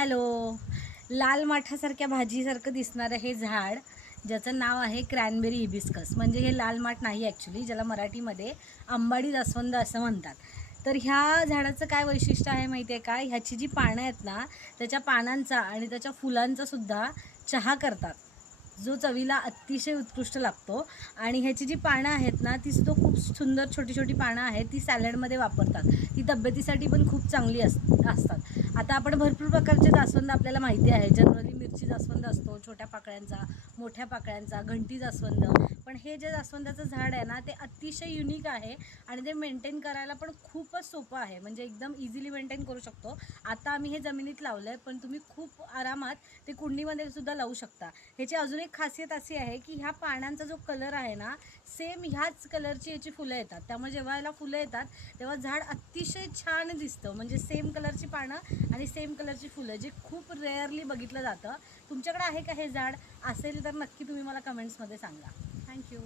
Hello. लाल माठासारख्या भाजीसारखं दिसणारं हे झाड ज्याचं नाव आहे क्रॅनबेरी हिबिस्कस, म्हणजे हे लाल माठ नाही ॲक्च्युली, ज्याला मराठीमध्ये अंबाडी जास्वंद असं म्हणतात. तर ह्या झाडाचं काय वैशिष्ट्य आहे माहिती आहे का? ह्याची जी पानं आहेत ना, त्याच्या पानांचा आणि त्याच्या फुलांचासुद्धा चहा करतात, जो चवीला अतिशय उत्कृष्ट लागतो. आणि ह्याची जी पानं आहेत ना, ती सुद्धा खूप सुंदर छोटी छोटी पानं आहेत, ती सॅलडमध्ये वापरतात. ती तब्येतीसाठी पण खूप चांगली असतात. आता आपण भरपूर प्रकारचे जास्वंद आपल्याला माहिती आहे. जनरली मिरची जास्वंद असतो, छोट्या पाकळ्यांचा, मोठ्या पाकळ्यांचा, घंटी जास्वंद. पण हे जे जास्वंदाचं झाड आहे ना, ते अतिशय युनिक आहे आणि ते मेंटेन करायला पण खूपच सोपं आहे, म्हणजे एकदम इझिली मेंटेन करू शकतो. आता आम्ही हे जमिनीत लावलं आहे, पण तुम्ही खूप आरामात ते कुंडीमध्ये सुद्धा लावू शकता. ह्याची अजून एक खासियत अशी आहे की ह्या पानांचा जो कलर आहे ना, सेम ह्याच कलरची याची फुलं येतात. त्यामुळे जेव्हा याला फुलं येतात तेव्हा झाड अतिशय छान दिसतं, म्हणजे सेम कलरची पानं आणि सेम कलरची फुलं, जे खूप रेअरली बघितलं जातं. तुमच्याकडे आहे का हे झाड? असेल तर नक्की तुम्ही मला कमेंट्समध्ये सांगा. थँक्यू.